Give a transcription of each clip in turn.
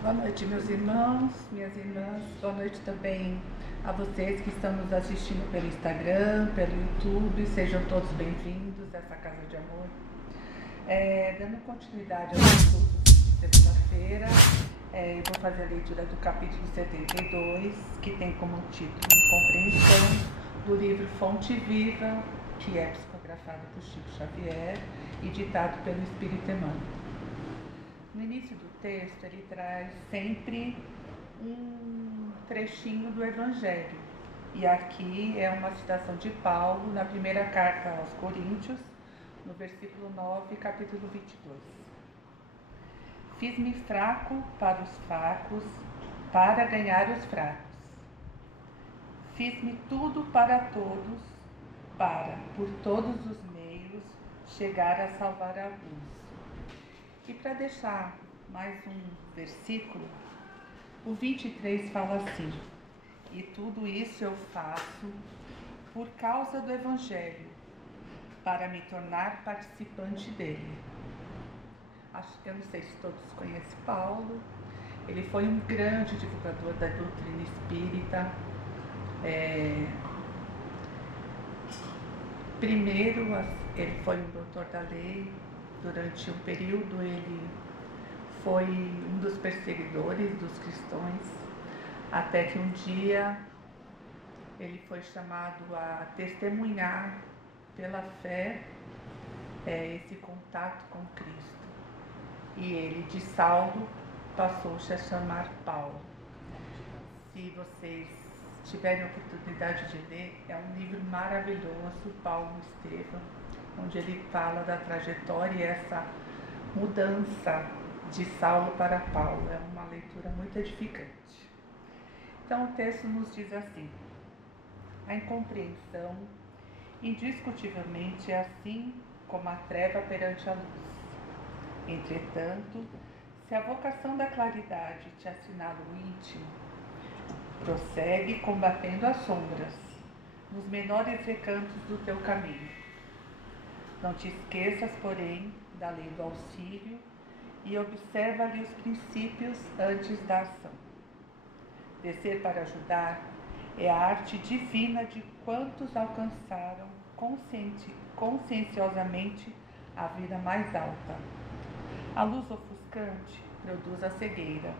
Boa noite, meus irmãos, minhas irmãs. Boa noite também a vocês que estão nos assistindo pelo Instagram, pelo YouTube. Sejam todos bem-vindos a essa Casa de Amor. Dando continuidade aos estudos de segunda-feira, eu vou fazer a leitura do capítulo 72, que tem como título Incompreensão, do livro Fonte Viva, que é psicografado por Chico Xavier e ditado pelo Espírito Emmanuel. No início do texto, ele traz sempre um trechinho do Evangelho. E aqui é uma citação de Paulo na primeira carta aos Coríntios, no versículo 9, capítulo 22. Fiz-me fraco para os fracos, para ganhar os fracos. Fiz-me tudo para todos, para, por todos os meios, chegar a salvar alguns. E para deixar mais um versículo, o 23 fala assim: e tudo isso eu faço por causa do Evangelho, para me tornar participante dele. Eu não sei se todos conhecem Paulo. Ele foi um grande divulgador da doutrina espírita. Primeiro, ele foi um doutor da lei. Durante um período, ele foi um dos perseguidores dos cristãos, até que um dia ele foi chamado a testemunhar pela fé esse contato com Cristo. E ele, de Saulo, passou-se a chamar Paulo. Se vocês tiverem a oportunidade de ler, é um livro maravilhoso, Paulo Estevão, onde ele fala da trajetória e essa mudança de Saulo para Paulo. É uma leitura muito edificante. Então o texto nos diz assim: a incompreensão, indiscutivelmente, é assim como a treva perante a luz. Entretanto, se a vocação da claridade te assinala o íntimo, prossegue combatendo as sombras, nos menores recantos do teu caminho. Não te esqueças, porém, da lei do auxílio e observa-lhe os princípios antes da ação. Descer para ajudar é a arte divina de quantos alcançaram conscienciosamente a vida mais alta. A luz ofuscante produz a cegueira.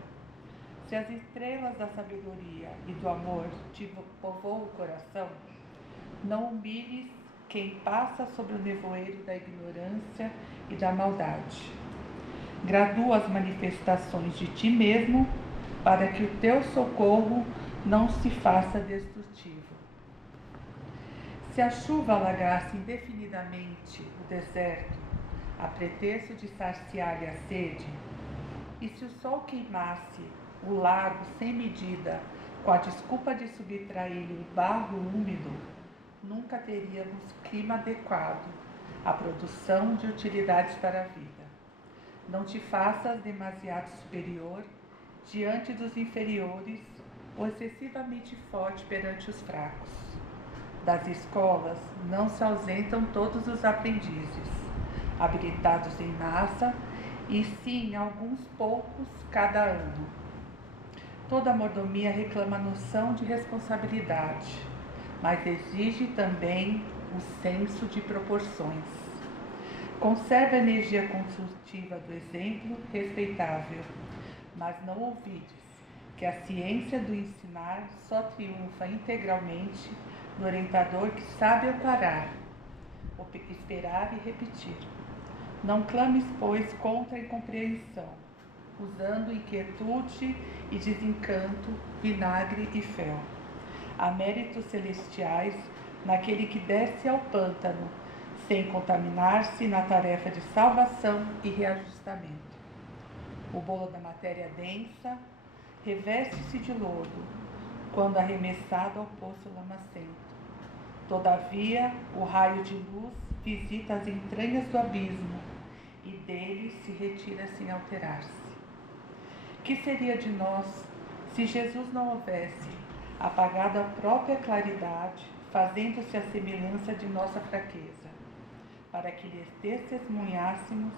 Se as estrelas da sabedoria e do amor te povoam o coração, não humilhes quem passa sobre o nevoeiro da ignorância e da maldade. Gradua as manifestações de ti mesmo, para que o teu socorro não se faça destrutivo. Se a chuva alagasse indefinidamente o deserto, a pretexto de saciar-lhe a sede, e se o sol queimasse o lago sem medida, com a desculpa de subtrair-lhe o barro úmido, nunca teríamos clima adequado à produção de utilidades para a vida. Não te faças demasiado superior diante dos inferiores ou excessivamente forte perante os fracos. Das escolas não se ausentam todos os aprendizes, habilitados em massa, e sim alguns poucos cada ano. Toda mordomia reclama a noção de responsabilidade, mas exige também o senso de proporções. Conserva a energia construtiva do exemplo respeitável, mas não ouvides que a ciência do ensinar só triunfa integralmente no orientador que sabe amparar, esperar e repetir. Não clames, pois, contra a incompreensão, usando inquietude e desencanto, vinagre e fel. Há méritos celestiais naquele que desce ao pântano, sem contaminar-se na tarefa de salvação e reajustamento. O bolo da matéria densa reveste-se de lodo, quando arremessado ao poço lamacento. Todavia, o raio de luz visita as entranhas do abismo e dele se retira sem alterar-se. Que seria de nós se Jesus não houvesse apagado a própria claridade, fazendo-se a semelhança de nossa fraqueza, para que lhes testemunhássemos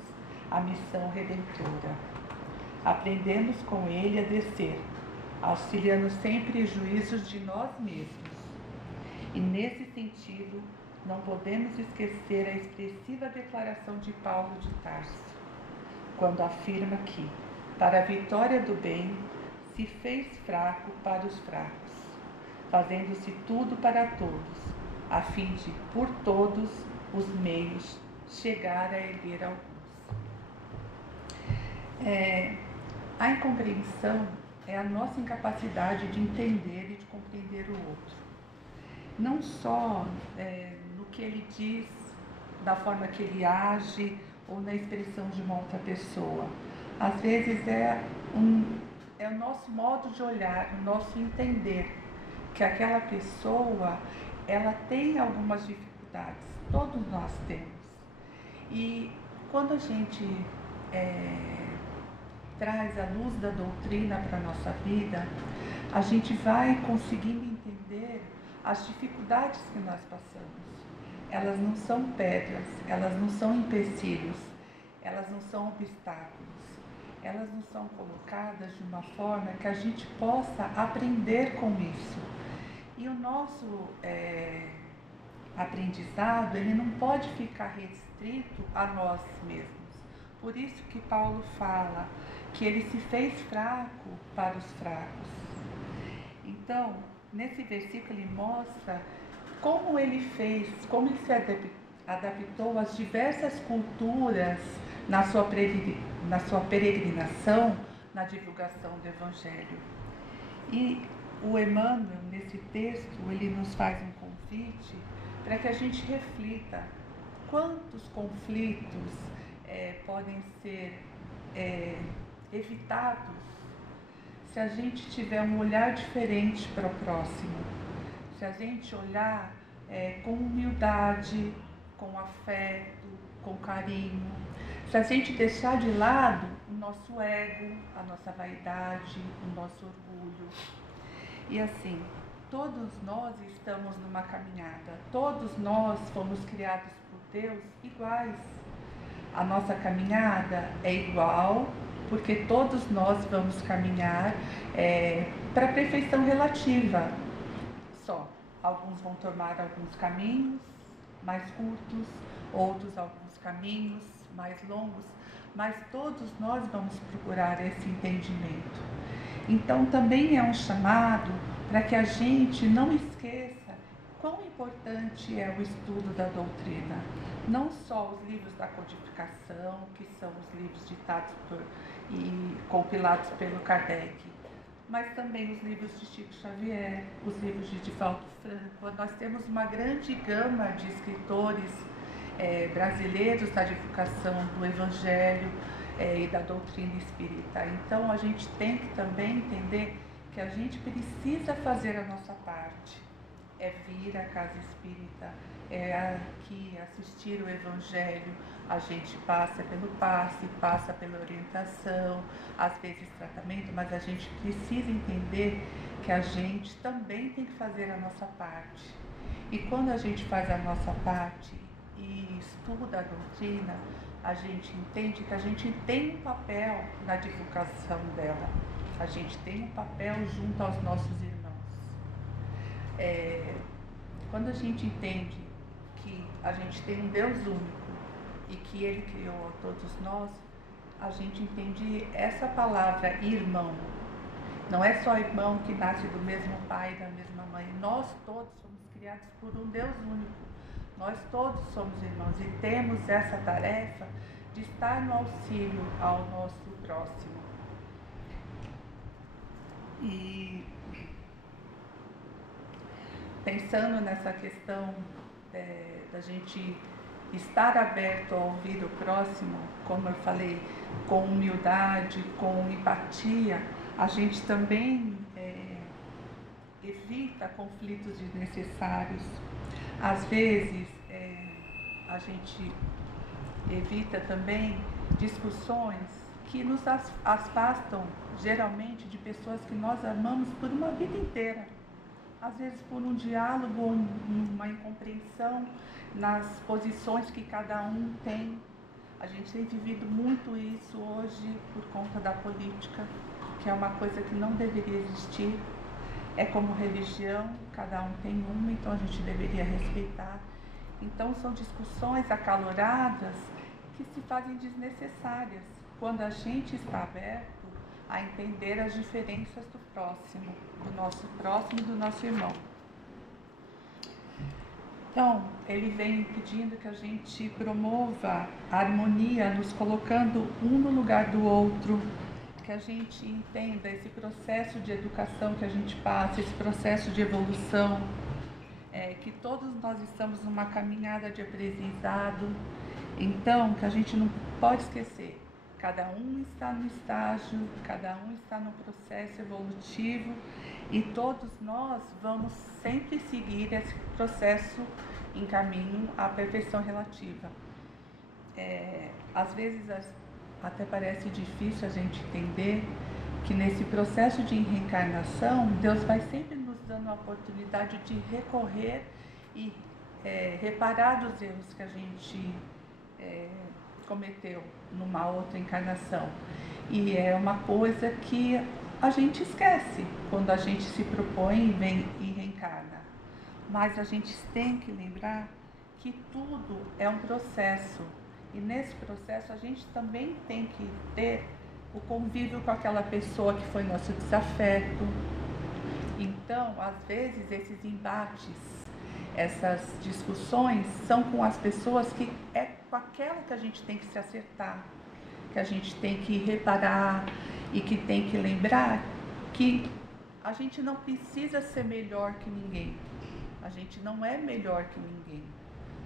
a missão redentora? aprendemos com ele a descer, auxiliando sempre os juízos de nós mesmos. E nesse sentido, não podemos esquecer a expressiva declaração de Paulo de Tarso, quando afirma que, para a vitória do bem, se fez fraco para os fracos, fazendo-se tudo para todos, a fim de, por todos os meios, chegar a erguer alguns. A incompreensão é a nossa incapacidade de entender e de compreender o outro. Não só no que ele diz, da forma que ele age ou na expressão de uma outra pessoa. Às vezes é o nosso modo de olhar, o nosso entender que aquela pessoa, ela tem algumas dificuldades, todos nós temos. E quando a gente traz a luz da doutrina para a nossa vida, a gente vai conseguindo entender as dificuldades que nós passamos. Elas não são pedras, elas não são empecilhos, elas não são obstáculos. Elas não são colocadas de uma forma que a gente possa aprender com isso. E o nosso aprendizado, ele não pode ficar restrito a nós mesmos. Por isso que Paulo fala que ele se fez fraco para os fracos. Então, nesse versículo ele mostra como ele fez, como ele se adaptou às diversas culturas na sua peregrinação, na divulgação do Evangelho. E o Emmanuel, nesse texto, ele nos faz um convite para que a gente reflita quantos conflitos podem ser evitados se a gente tiver um olhar diferente para o próximo, se a gente olhar com humildade, com afeto, com carinho, se a gente deixar de lado o nosso ego, a nossa vaidade, o nosso orgulho. E assim, todos nós estamos numa caminhada, todos nós fomos criados por Deus iguais. A nossa caminhada é igual, porque todos nós vamos caminhar para a perfeição relativa. Só, alguns vão tomar alguns caminhos mais curtos, outros alguns caminhos mais longos, mas todos nós vamos procurar esse entendimento. Então também é um chamado para que a gente não esqueça quão importante é o estudo da doutrina. Não só os livros da codificação, que são os livros ditados e compilados pelo Kardec, mas também os livros de Chico Xavier, os livros de Divaldo Franco. Nós temos uma grande gama de escritores brasileiros da divulgação do Evangelho e da doutrina espírita. Então a gente tem que também entender que a gente precisa fazer a nossa parte. É vir à casa espírita, é aqui assistir o Evangelho. A gente passa pelo passe, passa pela orientação, às vezes tratamento, mas a gente precisa entender que a gente também tem que fazer a nossa parte. E quando a gente faz a nossa parte e estuda a doutrina, a gente entende que a gente tem um papel na divulgação dela. A gente tem um papel junto aos nossos irmãos. Quando a gente entende que a gente tem um Deus único e que Ele criou a todos nós, a gente entende essa palavra irmão. Não é só irmão que nasce do mesmo pai e da mesma mãe. Nós todos somos criados por um Deus único. Nós todos somos irmãos e temos essa tarefa de estar no auxílio ao nosso próximo. E pensando nessa questão da gente estar aberto a ouvir o próximo, como eu falei, com humildade, com empatia, a gente também evita conflitos desnecessários. Às vezes, a gente evita também discussões que nos afastam, geralmente, de pessoas que nós amamos por uma vida inteira. Às vezes por um diálogo, uma incompreensão nas posições que cada um tem. A gente tem vivido muito isso hoje por conta da política, que é uma coisa que não deveria existir. É como religião, cada um tem uma, então a gente deveria respeitar. Então são discussões acaloradas que se fazem desnecessárias quando a gente está aberto a entender as diferenças do próximo e do nosso irmão. Então, ele vem pedindo que a gente promova a harmonia, nos colocando um no lugar do outro, que a gente entenda esse processo de educação que a gente passa, esse processo de evolução, que todos nós estamos numa caminhada de aprendizado. Então, que a gente não pode esquecer, cada um está no estágio, cada um está no processo evolutivo e todos nós vamos sempre seguir esse processo em caminho à perfeição relativa. Às vezes até parece difícil a gente entender que nesse processo de reencarnação, Deus vai sempre nos dando a oportunidade de recorrer e reparar dos erros que a gente cometeu numa outra encarnação. E é uma coisa que a gente esquece quando a gente se propõe e vem e reencarna. Mas a gente tem que lembrar que tudo é um processo. E nesse processo a gente também tem que ter o convívio com aquela pessoa que foi nosso desafeto. Então, às vezes, esses embates, essas discussões são com as pessoas que é com aquela que a gente tem que se acertar, que a gente tem que reparar e que tem que lembrar que a gente não precisa ser melhor que ninguém. A gente não é melhor que ninguém.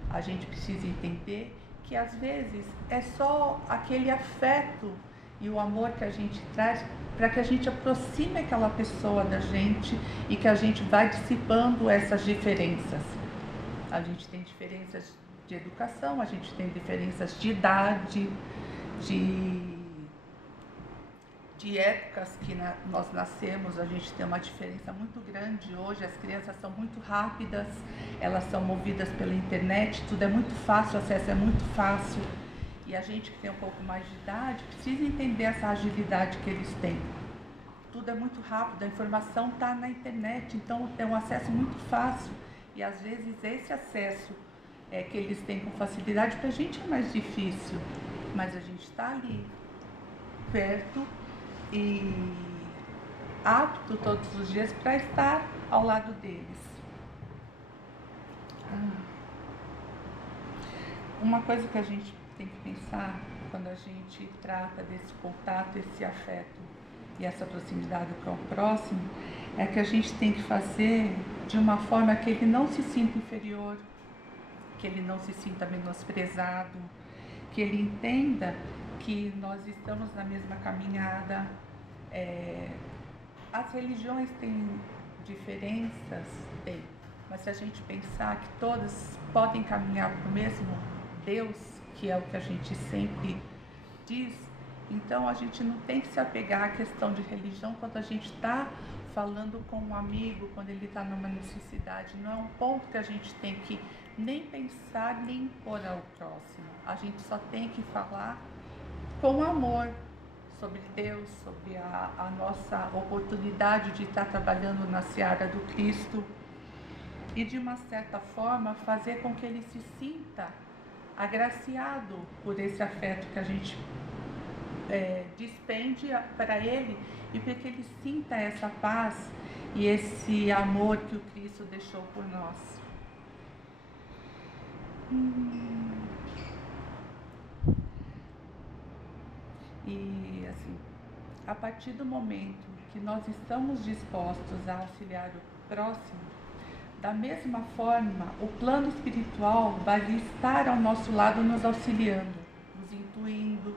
A gente precisa entender que às vezes é só aquele afeto e o amor que a gente traz para que a gente aproxime aquela pessoa da gente e que a gente vai dissipando essas diferenças. A gente tem diferenças de educação, a gente tem diferenças de idade, de épocas que nós nascemos, a gente tem uma diferença muito grande. Hoje as crianças são muito rápidas, elas são movidas pela internet, tudo é muito fácil, o acesso é muito fácil. E a gente que tem um pouco mais de idade precisa entender essa agilidade que eles têm. Tudo é muito rápido, a informação está na internet, então tem um acesso muito fácil. E às vezes esse acesso que eles têm com facilidade para a gente é mais difícil. Mas a gente está ali, perto e apto todos os dias para estar ao lado deles. Uma coisa que a gente tem que pensar quando a gente trata desse contato, esse afeto e essa proximidade com o próximo, é que a gente tem que fazer de uma forma que ele não se sinta inferior, que ele não se sinta menosprezado, que ele entenda que nós estamos na mesma caminhada. As religiões têm diferenças, mas se a gente pensar que todas podem caminhar para o mesmo Deus, que é o que a gente sempre diz, então a gente não tem que se apegar à questão de religião quando a gente está falando com um amigo, quando ele está numa necessidade. Não é um ponto que a gente tem que nem pensar, nem impor ao próximo. A gente só tem que falar com amor sobre Deus, sobre a nossa oportunidade de estar trabalhando na seara do Cristo e, de uma certa forma, fazer com que ele se sinta agraciado por esse afeto que a gente despende para ele e para que ele sinta essa paz e esse amor que o Cristo deixou por nós. E assim, a partir do momento que nós estamos dispostos a auxiliar o próximo, da mesma forma, o plano espiritual vai estar ao nosso lado nos auxiliando, nos intuindo,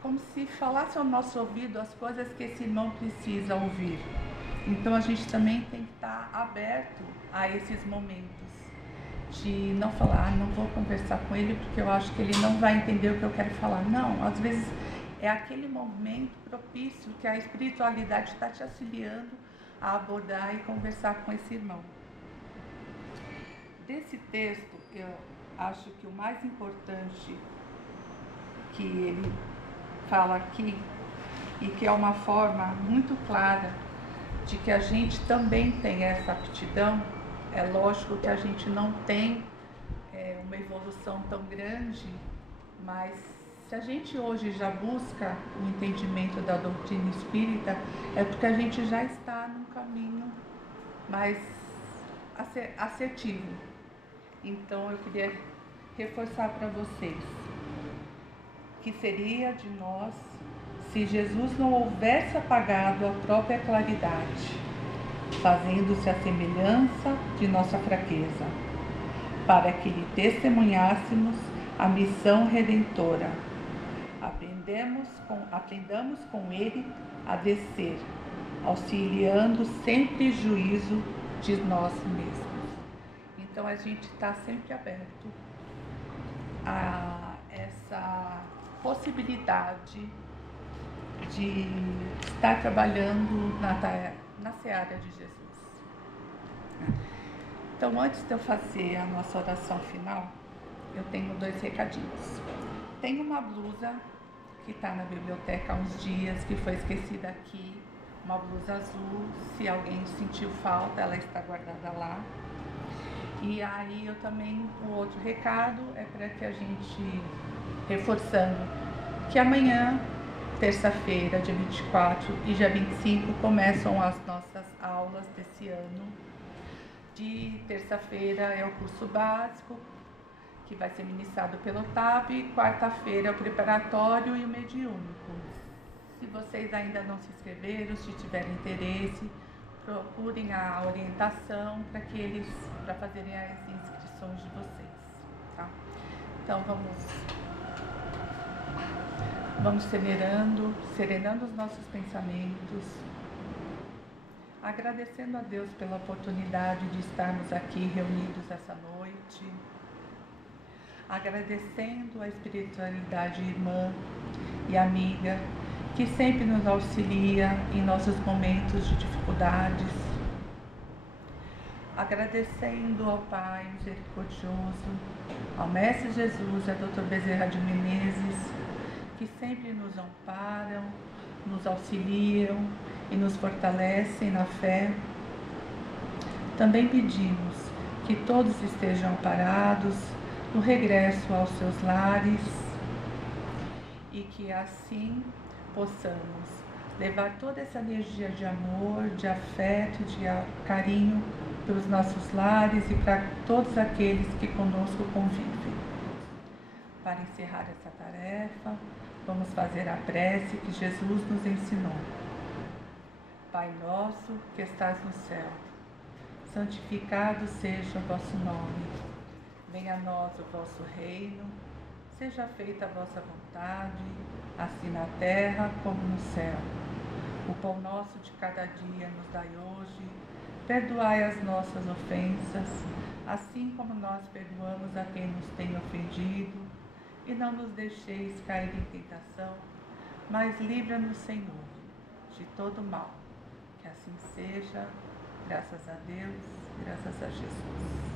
como se falasse ao nosso ouvido as coisas que esse irmão precisa ouvir. Então a gente também tem que estar aberto a esses momentos de não falar, não vou conversar com ele porque eu acho que ele não vai entender o que eu quero falar. Não, às vezes é aquele momento propício que a espiritualidade está te auxiliando a abordar e conversar com esse irmão. Desse texto que eu acho que o mais importante que ele fala aqui, e que é uma forma muito clara de que a gente também tem essa aptidão. É lógico que a gente não tem uma evolução tão grande, mas se a gente hoje já busca o entendimento da doutrina espírita, é porque a gente já está num caminho mais assertivo. Então eu queria reforçar para vocês que seria de nós se Jesus não houvesse apagado a própria claridade, fazendo-se a semelhança de nossa fraqueza, para que lhe testemunhássemos a missão redentora. Aprendamos com ele a descer, auxiliando sempre juízo de nós mesmos. Então a gente está sempre aberto a essa possibilidade de estar trabalhando na seara de Jesus. Então, antes de eu fazer a nossa oração final, eu tenho 2 recadinhos. Tem uma blusa que está na biblioteca há uns dias, que foi esquecida aqui, uma blusa azul. Se alguém sentiu falta, ela está guardada lá. E aí eu também, o outro recado é para que a gente, reforçando, que amanhã, terça-feira, dia 24 e dia 25, começam as nossas aulas desse ano. De terça-feira é o curso básico, que vai ser ministrado pelo Otávio, e quarta-feira é o preparatório e o mediúnico. Se vocês ainda não se inscreveram, se tiverem interesse, procurem a orientação para fazerem as inscrições de vocês, tá? Então vamos serenando os nossos pensamentos, agradecendo a Deus pela oportunidade de estarmos aqui reunidos essa noite, agradecendo a espiritualidade irmã e amiga que sempre nos auxilia em nossos momentos de dificuldades, agradecendo ao Pai misericordioso, ao Mestre Jesus e ao Dr. Bezerra de Menezes, que sempre nos amparam, nos auxiliam e nos fortalecem na fé. Também pedimos que todos estejam amparados no regresso aos seus lares e que assim possamos levar toda essa energia de amor, de afeto, de carinho para os nossos lares e para todos aqueles que conosco convivem. Para encerrar essa tarefa, vamos fazer a prece que Jesus nos ensinou. Pai nosso que estás no céu, santificado seja o vosso nome. Venha a nós o vosso reino, seja feita a vossa vontade, assim na terra como no céu. O pão nosso de cada dia nos dai hoje, perdoai as nossas ofensas, assim como nós perdoamos a quem nos tem ofendido, e não nos deixeis cair em tentação, mas livra-nos, Senhor, de todo mal. Que assim seja, graças a Deus, graças a Jesus.